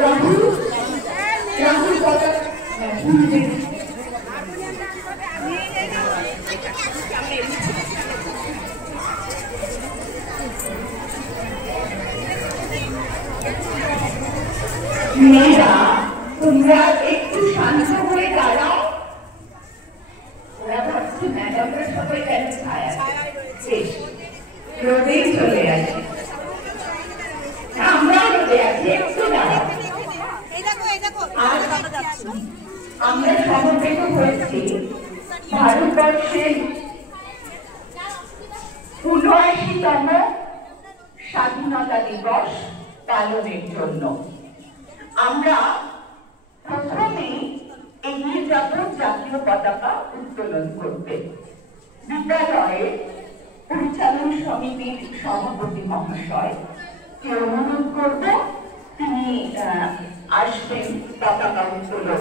রাহুল রাহুল কথা মেয়েরা তোমরা একটু শান্ত হয়ে দাঁড়াও। ওরা ভাবছে ম্যাডামরা সবাই কেন ছায়া বেশ রোদেই চলে আসে, আমরা রোদে আছি, একটু দাঁড়াও। আমরা সমবেত হয়েছি ভারতবর্ষের ৭৯তম স্বাধীনতা দিবস পালনের জন্য। আমরা প্রথমে এগিয়ে যাব জাতীয় পতাকা উত্তোলন করতে। বিদ্যালয়ের পরিচালন সমিতির সভাপতি মহাশয় কে অনুরোধ করব তিনি আসবেন পতাকা উত্তোলনে।